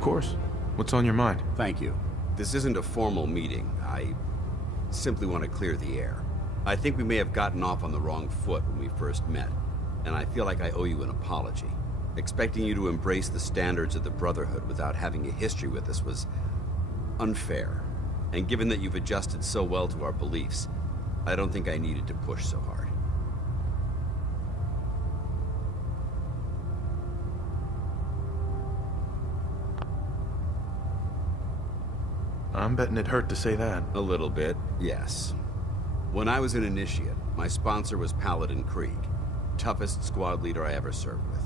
Of course. What's on your mind? Thank you. This isn't a formal meeting. I simply want to clear the air. I think we may have gotten off on the wrong foot when we first met, and I feel like I owe you an apology. Expecting you to embrace the standards of the Brotherhood without having a history with us was unfair. And given that you've adjusted so well to our beliefs, I don't think I needed to push so hard. I'm betting it hurt to say that. A little bit, yes. When I was an initiate, my sponsor was Paladin Krieg, toughest squad leader I ever served with.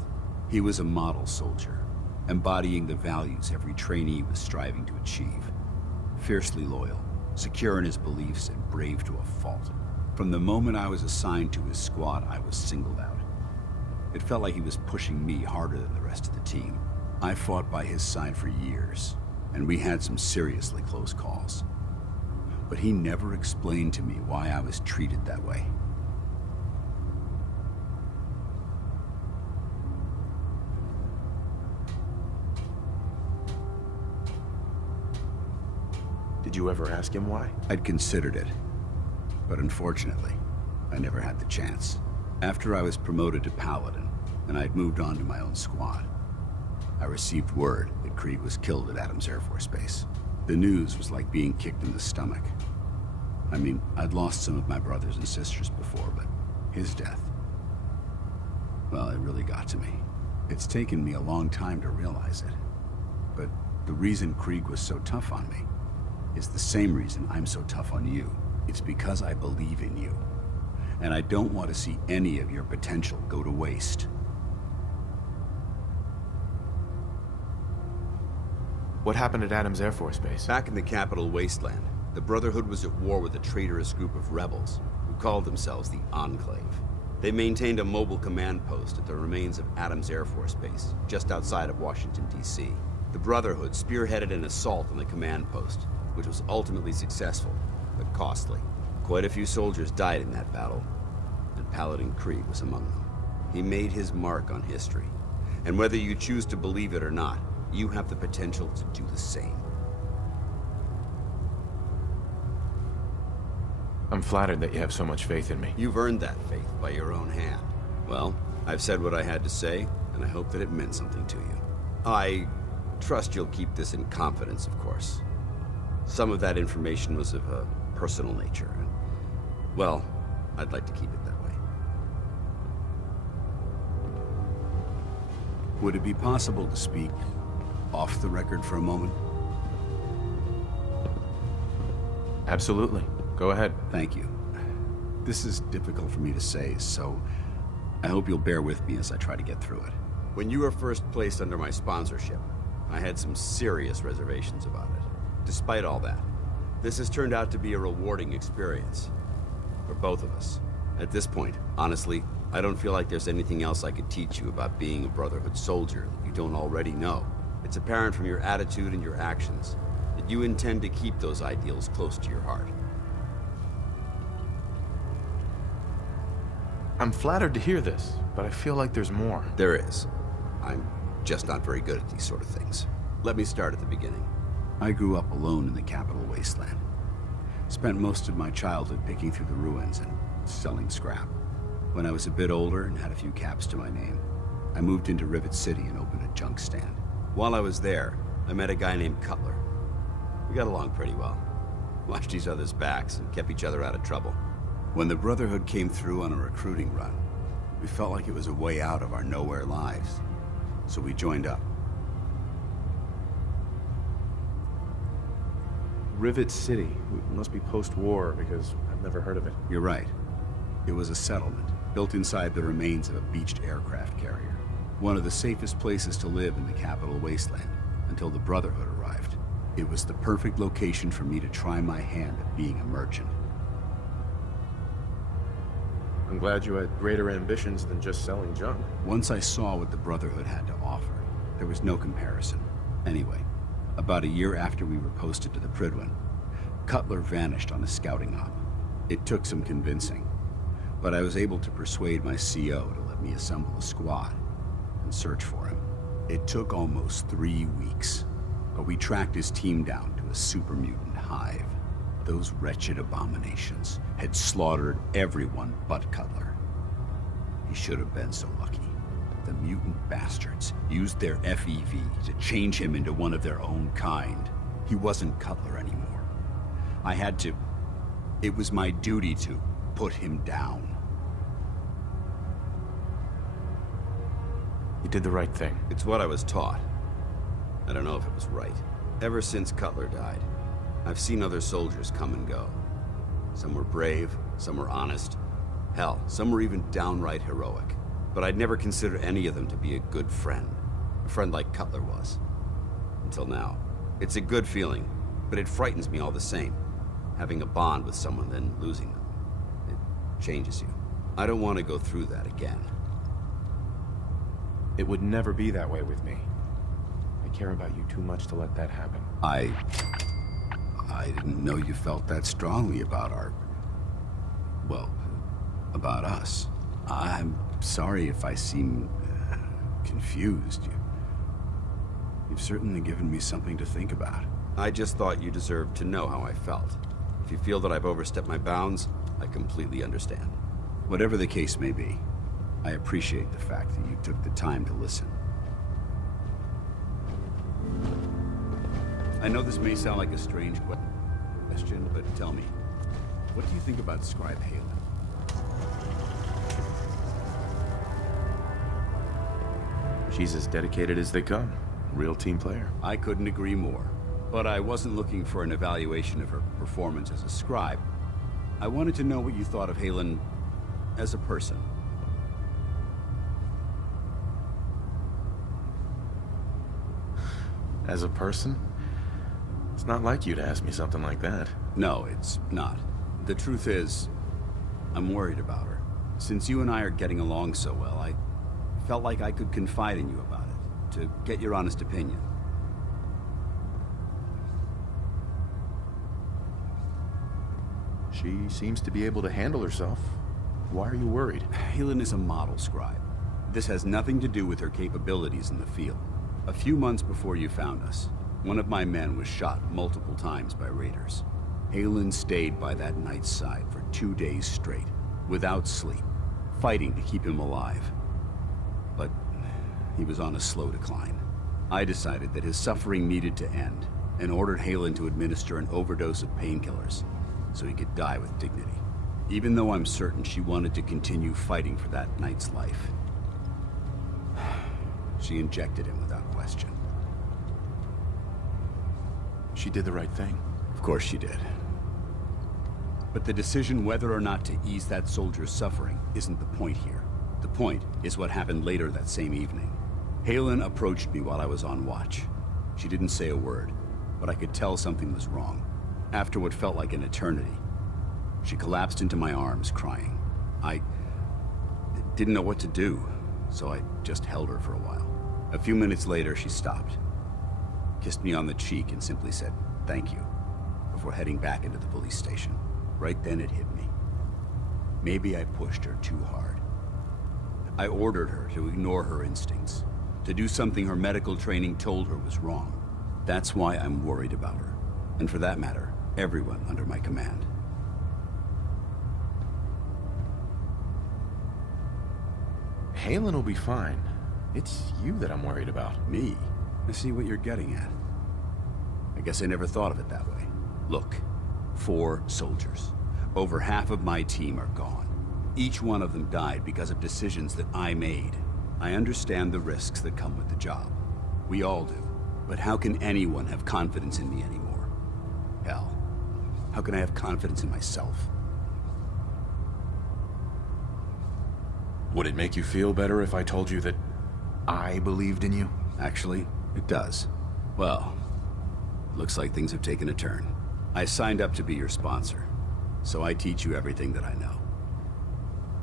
He was a model soldier, embodying the values every trainee was striving to achieve. Fiercely loyal, secure in his beliefs, and brave to a fault. From the moment I was assigned to his squad, I was singled out. It felt like he was pushing me harder than the rest of the team. I fought by his side for years, and we had some seriously close calls. But he never explained to me why I was treated that way. Did you ever ask him why? I'd considered it, but unfortunately, I never had the chance. After I was promoted to Paladin, and I'd moved on to my own squad, I received word that Krieg was killed at Adams Air Force Base. The news was like being kicked in the stomach. I mean, I'd lost some of my brothers and sisters before, but his death, well, it really got to me. It's taken me a long time to realize it, but the reason Krieg was so tough on me is the same reason I'm so tough on you. It's because I believe in you, and I don't want to see any of your potential go to waste. What happened at Adams Air Force Base? Back in the capital wasteland, the Brotherhood was at war with a traitorous group of rebels who called themselves the Enclave. They maintained a mobile command post at the remains of Adams Air Force Base, just outside of Washington, D.C. The Brotherhood spearheaded an assault on the command post, which was ultimately successful, but costly. Quite a few soldiers died in that battle, and Paladin Krieg was among them. He made his mark on history, and whether you choose to believe it or not, you have the potential to do the same. I'm flattered that you have so much faith in me. You've earned that faith by your own hand. Well, I've said what I had to say, and I hope that it meant something to you. I trust you'll keep this in confidence, of course. Some of that information was of a personal nature, and, well, I'd like to keep it that way. Would it be possible to speak off the record for a moment? Absolutely. Go ahead. Thank you. This is difficult for me to say, so I hope you'll bear with me as I try to get through it. When you were first placed under my sponsorship, I had some serious reservations about it. Despite all that, this has turned out to be a rewarding experience for both of us. At this point, honestly, I don't feel like there's anything else I could teach you about being a Brotherhood soldier that you don't already know. It's apparent from your attitude and your actions that you intend to keep those ideals close to your heart. I'm flattered to hear this, but I feel like there's more. There is. I'm just not very good at these sort of things. Let me start at the beginning. I grew up alone in the capital wasteland. Spent most of my childhood picking through the ruins and selling scrap. When I was a bit older and had a few caps to my name, I moved into Rivet City and opened a junk stand. While I was there, I met a guy named Cutler. We got along pretty well. Watched each other's backs and kept each other out of trouble. When the Brotherhood came through on a recruiting run, we felt like it was a way out of our nowhere lives. So we joined up. Rivet City. It must be post-war, because I've never heard of it. You're right. It was a settlement, built inside the remains of a beached aircraft carrier. One of the safest places to live in the capital wasteland, until the Brotherhood arrived. It was the perfect location for me to try my hand at being a merchant. I'm glad you had greater ambitions than just selling junk. Once I saw what the Brotherhood had to offer, there was no comparison. Anyway, about a year after we were posted to the Prydwen, Cutler vanished on a scouting op. It took some convincing, but I was able to persuade my CO to let me assemble a squad and search for him. It took almost 3 weeks, but we tracked his team down to a super mutant hive. Those wretched abominations had slaughtered everyone but Cutler. He should have been so lucky. The mutant bastards used their FEV to change him into one of their own kind. He wasn't Cutler anymore. I had to... It was my duty to put him down. You did the right thing. It's what I was taught. I don't know if it was right. Ever since Cutler died, I've seen other soldiers come and go. Some were brave, some were honest. Hell, some were even downright heroic. But I'd never consider any of them to be a good friend. A friend like Cutler was. Until now. It's a good feeling, but it frightens me all the same. Having a bond with someone, then losing them. It changes you. I don't want to go through that again. It would never be that way with me. I care about you too much to let that happen. I didn't know you felt that strongly about well, about us. I'm sorry if I seem confused. You've certainly given me something to think about. I just thought you deserved to know how I felt. If you feel that I've overstepped my bounds, I completely understand. Whatever the case may be, I appreciate the fact that you took the time to listen. I know this may sound like a strange question, but tell me, what do you think about Scribe Halen? She's as dedicated as they come. Real team player. I couldn't agree more. But I wasn't looking for an evaluation of her performance as a scribe. I wanted to know what you thought of Halen as a person. As a person? It's not like you to ask me something like that. No, it's not. The truth is, I'm worried about her. Since you and I are getting along so well, I felt like I could confide in you about it, to get your honest opinion. She seems to be able to handle herself. Why are you worried? Halen is a model scribe. This has nothing to do with her capabilities in the field. A few months before you found us, one of my men was shot multiple times by raiders. Halen stayed by that knight's side for 2 days straight, without sleep, fighting to keep him alive. But he was on a slow decline. I decided that his suffering needed to end, and ordered Halen to administer an overdose of painkillers, so he could die with dignity. Even though I'm certain she wanted to continue fighting for that knight's life. She injected him without question. She did the right thing. Of course she did. But the decision whether or not to ease that soldier's suffering isn't the point here. The point is what happened later that same evening. Halen approached me while I was on watch. She didn't say a word, but I could tell something was wrong. After what felt like an eternity, she collapsed into my arms, crying. I didn't know what to do, so I just held her for a while. A few minutes later, she stopped, kissed me on the cheek, and simply said, "Thank you," before heading back into the police station. Right then it hit me. Maybe I pushed her too hard. I ordered her to ignore her instincts, to do something her medical training told her was wrong. That's why I'm worried about her, and for that matter, everyone under my command. Halen will be fine. It's you that I'm worried about. Me? I see what you're getting at. I guess I never thought of it that way. Look, 4 soldiers. Over half of my team are gone. Each one of them died because of decisions that I made. I understand the risks that come with the job. We all do. But how can anyone have confidence in me anymore? Hell, how can I have confidence in myself? Would it make you feel better if I told you that I believed in you? Actually, it does. Well, looks like things have taken a turn. I signed up to be your sponsor, so I teach you everything that I know.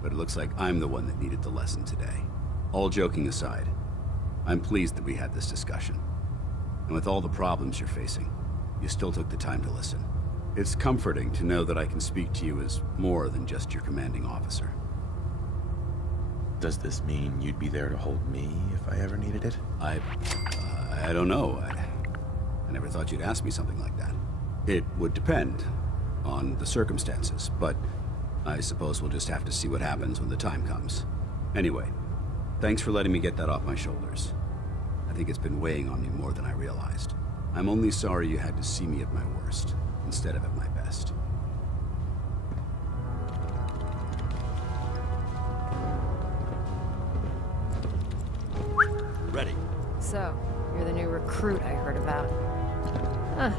But it looks like I'm the one that needed the lesson today. All joking aside, I'm pleased that we had this discussion. And with all the problems you're facing, you still took the time to listen. It's comforting to know that I can speak to you as more than just your commanding officer. Does this mean you'd be there to hold me if I ever needed it? I don't know. I never thought you'd ask me something like that. It would depend on the circumstances, but I suppose we'll just have to see what happens when the time comes. Anyway, thanks for letting me get that off my shoulders. I think it's been weighing on me more than I realized. I'm only sorry you had to see me at my worst, instead of at my best. Ready. So, you're the new recruit I heard about. Huh.